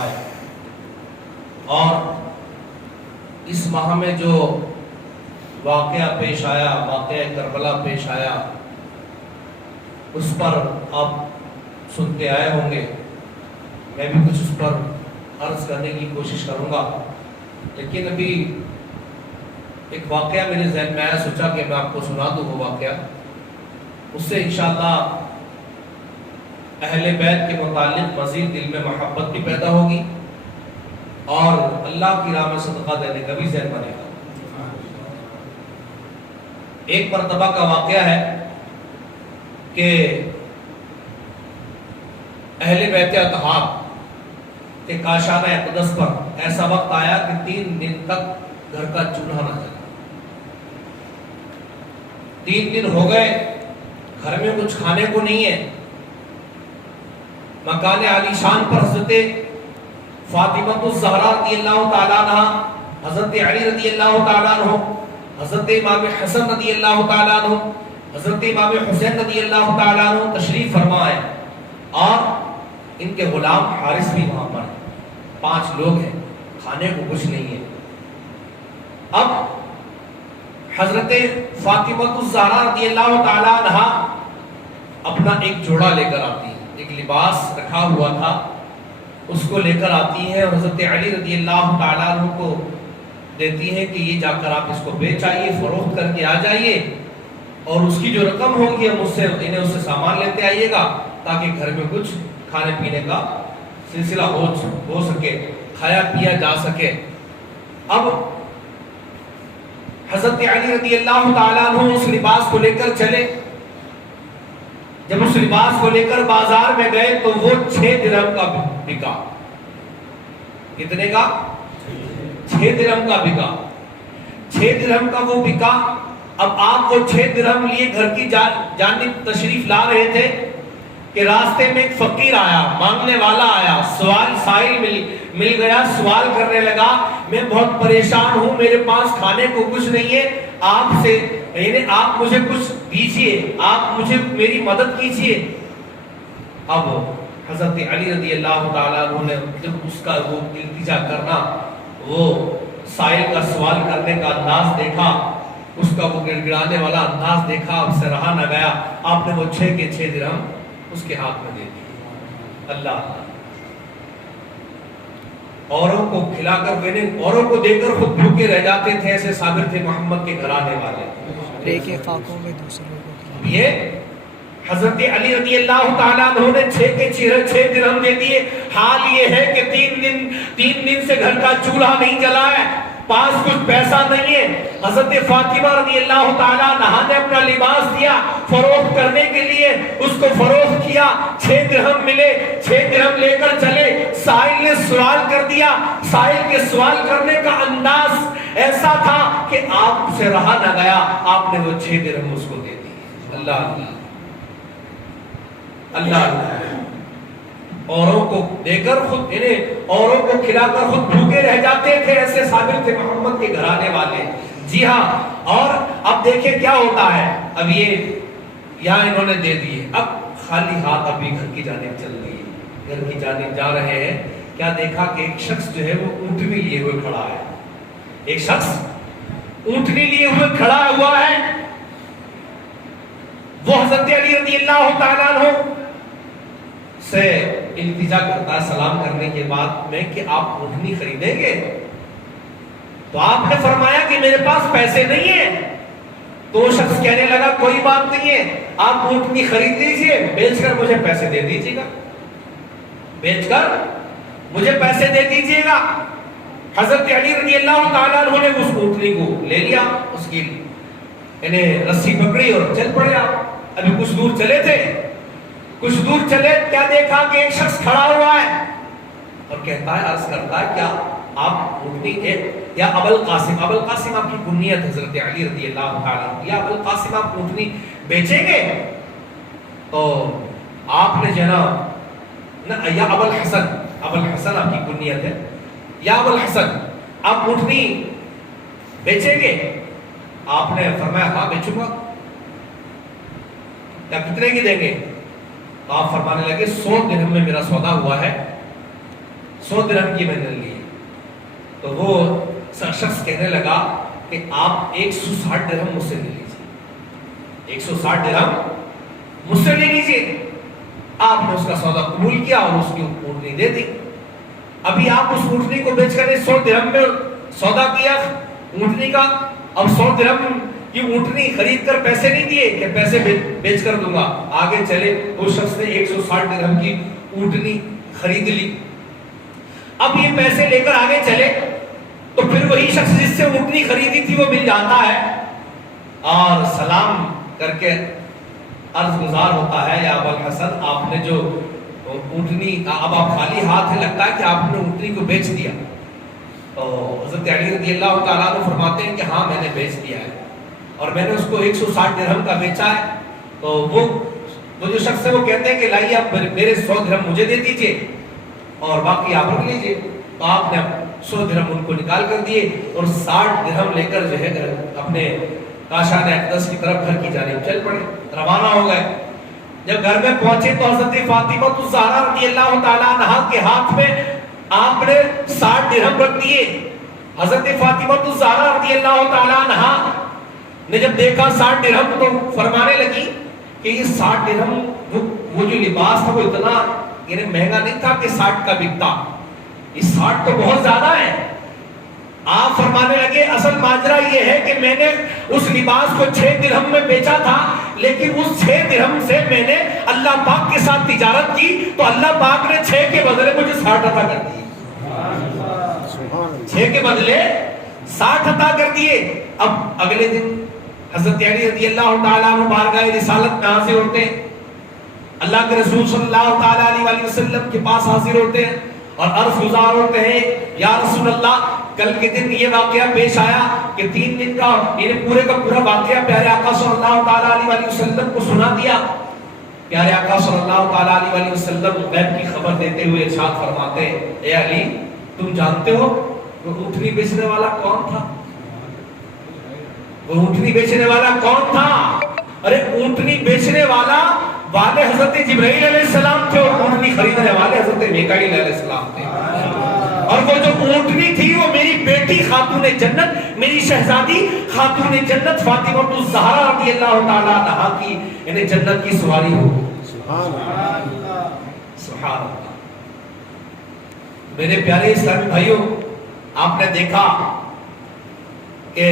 آئے اور اس ماہ میں جو واقعہ پیش آیا، واقعہ کربلا پیش آیا، اس پر آپ سنتے آئے ہوں گے. میں بھی کچھ اس پر عرض کرنے کی کوشش کروں گا، لیکن ابھی ایک واقعہ میرے ذہن میں آیا، سوچا کہ میں آپ کو سنا دوں وہ واقعہ. اس سے انشاءاللہ اہل بیت کے متعلق مزید دل میں محبت بھی پیدا ہوگی اور اللہ کی راہ میں صدقہ دینے کا بھی ذہن بنے گا. ایک مرتبہ کا واقعہ ہے کہ اہل بیت اطہار کے کاشانہ اقدس پر ایسا وقت آیا کہ 3 دن تک گھر کا چولہا نہ جلا. 3 دن ہو گئے، گھر میں کچھ کھانے کو نہیں ہے. مکان عالی شان پر حضرت فاطمہ الزہرا رضی اللہ تعالیٰ عنہ، حضرت علی رضی اللہ تعالیٰ عنہ، حضرت امام حسن رضی اللہ تعالیٰ عنہ، حضرت امام حسین رضی اللہ تعالیٰ عنہ تشریف فرما ہے اور ان کے غلام حارث بھی وہاں پر ہیں. 5 لوگ ہیں، کھانے کو کچھ نہیں ہے. اب حضرت فاطمہ الزہرا رضی اللہ تعالیٰ عنہ اپنا ایک جوڑا لے کر آتی ہیں، ایک لباس رکھا ہوا تھا اس کو لے کر آتی ہیں اور حضرت علی رضی اللہ تعالیٰ عنہ کو دیتی ہیں کہ یہ جا کر آپ اس کو بیچ آئیے، فروخت کر کے آ جائیے اور اس کی جو رقم ہوگی ہم اس سے سامان لیتے آئیے گا تاکہ گھر میں کچھ کھانے پینے کا سلسلہ ہو سکے، کھایا پیا جا سکے. اب حضرت علی رضی اللہ تعالیٰ عنہ اس لباس کو لے کر چلے. جب اس لباس کو لے کر بازار میں گئے تو وہ 6 درہم کا بکا. کتنے کا؟ 6 درہم کا بکا. 6 درہم کا وہ بکا. اب آپ وہ 6 درہم لیے گھر کی جانب تشریف لا رہے تھے کہ راستے میں ایک فقیر آیا، مانگنے والا آیا، سائل مل گیا، سوال کرنے لگا میں بہت پریشان ہوں، میرے پاس کھانے کو کچھ نہیں ہے، آپ مجھے کچھ دیجئے، آپ مجھے میری مدد کیجئے. اب حضرت علی رضی اللہ تعالیٰ عنہ نے جب اس کا وہ التجا کرنا، وہ سائل کا سوال کرنے کا انداز دیکھا، اس کا وہ گڑگڑانے والا انداز دیکھا، اب سے رہا نہ گیا. آپ نے وہ 6 کے 6 درہم اس کے ہاتھ میں دے دی. اللہ اوروں کو کھلا کر اوروں کو دے کر خود بھوکے رہ جاتے تھے، ایسے صابر تھے محمد کے گھرانے والے. دیکھیں فاقوں میں دوسروں کو. یہ حضرت علی رضی اللہ تعالیٰ عنہ نے 6 کے 6 درہم دے دیے. حال یہ ہے کہ 3 دن سے گھر کا چولہا نہیں جلا ہے، پاس کچھ پیسہ نہیں ہے. حضرت فاطمہ رضی اللہ تعالیٰ عنہ نے اپنا لباس دیا فروخت کرنے کے لیے، اس کو فروخت کیا. 6 درہم ملے، 6 درہم لے کر چلے. سائل نے سوال کر دیا. سائل کے سوال کرنے کا انداز ایسا تھا کہ آپ سے رہا نہ گیا، آپ نے وہ 6 درہم اس کو دے دی. اللہ اللہ اوروں کو دے کر خود اوروں کو کھلا کر خود بھوکے رہ جاتے تھے، ایسے صابر تھے محمد کے گھرانے والے. جی ہاں. اور اب دیکھیں کیا ہوتا ہے. اب یہ یہاں انہوں نے دے دیے، اب خالی ہاتھ ابھی گھر کی جانب چل رہی ہے، گھر کی جانب جا رہے ہیں. کیا دیکھا کہ ایک شخص جو ہے وہ اونٹنی لیے ہوئے کھڑا ہے. ایک شخص اونٹنی لیے ہوئے کھڑا ہوا ہے. وہ حضرت علی رضی اللہ تعالیٰ عنہ سے التجا کرتا ہے سلام کرنے کے بعد میں کہ آپ اونٹنی خریدیں گے؟ تو آپ نے فرمایا کہ میرے پاس پیسے نہیں ہیں. تو وہ شخص کہنے لگا کوئی بات نہیں ہے، آپ اونٹنی خرید لیجئے، بیچ کر مجھے پیسے دے دیجئے گا، بیچ کر مجھے پیسے دے دیجئے گا. حضرت علی رضی اللہ تعالیٰ عنہ نے اس اونٹنی کو لے لیا، اس کی رسی پکڑی اور چل پڑے. ابھی کچھ دور چلے تھے، کچھ دور چلے، کیا دیکھا کہ ایک شخص کھڑا ہوا ہے اور کہتا ہے، عرض کرتا ہے کیا آپ اونٹنی یا ابوالقاسم آپ کی کنیت حضرت علی رضی اللہ تعالیٰ، یا ابوالقاسم آپ اونٹنی بیچیں گے؟ تو آپ نے جناب، یا ابوالحسن آپ کی کنیت ہے، یا ابوالحسن آپ اونٹنی بیچیں گے؟ آپ نے فرمایا ہاں بیچوں گا. کیا کتنے کی دیں گے؟ تو آپ فرمانے لگے 100 درہم میں میرا سودا ہوا ہے، 100 درہم کی میں نے لی. تو وہ شخص کہنے لگا کہ آپ 160 درہم مجھ سے لے لیجیے, 160 درہم مجھ سے لے لیجیے. آپ نے اس کا سودا قبول کیا اور اس کی اونٹنی دے دی. ابھی آپ اس اونٹنی کو بیچ کر 100 درہم میں سودا کیا اونٹنی کا, اب 100 درہم کی اونٹنی خرید کر پیسے نہیں دیے کہ پیسے بیچ کر دوں گا. آگے چلے اس شخص نے 160 درہم کی اونٹنی خرید لی. اب یہ پیسے لے کر آگے چلے تو پھر وہی شخص جس سے اونٹنی خریدی تھی وہ مل جاتا ہے اور سلام کر کے عرض گزار ہوتا ہے, یا ابو الحسن آپ نے جو اونٹنی, اب آپ خالی ہاتھ ہے, لگتا ہے کہ آپ نے اونٹنی کو بیچ دیا. تو حضرت علی رضی اللہ تعالیٰ عنہ فرماتے ہیں کہ ہاں میں نے بیچ دیا ہے اور میں نے اس کو 160 درہم کا بیچا ہے. تو وہ جو شخص ہے وہ کہتے ہیں کہ لائیے آپ میرے 100 درہم مجھے دے دیجئے اور باقی آپ رکھ لیجئے. تو آپ نے 100 درہم ان کو نکال کر دیے اور 60 درہم لے کر جو ہے اپنے کاشان اقدس کی طرف گھر کی جانب چل پڑے, روانہ ہو گئے. جب گھر میں پہنچے تو حضرت فاطمہ الزہرا رضی اللہ تعالیٰ عنہا کے ہاتھ میں آپ نے 60 درہم رکھ دیے. حضرت فاطمہ الزہرا رضی اللہ تعالیٰ عنہا نے جب دیکھا 60 درہم تو فرمانے لگی کہ یہ 60 درہم, وہ جو لباس تھا وہ اتنا یعنی مہنگا نہیں تھا کہ 60 کا بکتا, یہ 60 تو بہت زیادہ ہے. آپ فرمانے لگے اصل ماجرا یہ ہے کہ میں نے اس لباس کو 6 درہم میں بیچا تھا, لیکن اس 6 درہم سے میں نے اللہ پاک کے ساتھ تجارت کی تو اللہ پاک نے 6 کے بدلے مجھے 60 عطا کر دیے. 6 کے بدلے 60 عطا کر دیے. اب اگلے دن حضرت علی رضی اللہ تعالیٰ عنہ بارگاہ رسالت میں حاضر ہوتے ہیں, اللہ کے رسول صلی اللہ تعالیٰ علیہ وسلم کے پاس حاضر ہوتے ہیں اور عرض گزار ہوتے ہیں, یا رسول اللہ کل کے دن یہ واقعہ پیش آیا کہ 3 دن کا یعنی پورے کا پورا واقعہ پیارے آقا صلی اللہ تعالیٰ علیہ وسلم کو سنا دیا. پیارے آقا صلی اللہ تعالیٰ علیہ وسلم غیب کی خبر دیتے ہوئے ارشاد فرماتے ہیں, اے علی تم جانتے ہو وہ اونٹنی بیچنے والا کون تھا؟ وہ اونٹنی بیچنے والا کون تھا؟ ارے اونٹنی بیچنے والے حضرت جبرائیل علیہ السلام تھے اور اونٹنی خریدنے والے حضرت میکائیل علیہ السلام تھے. اور وہ جو اونٹنی تھی وہ میری بیٹی خاتون جنت, میری شہزادی خاتون جنت فاطمہ الزہرا رضی اللہ تعالیٰ عنہا کی یعنی جنت کی سواری ہو. سبحان اللہ, سبحان اللہ. میرے پیارے اسلامی بھائیوں, آپ نے دیکھا کہ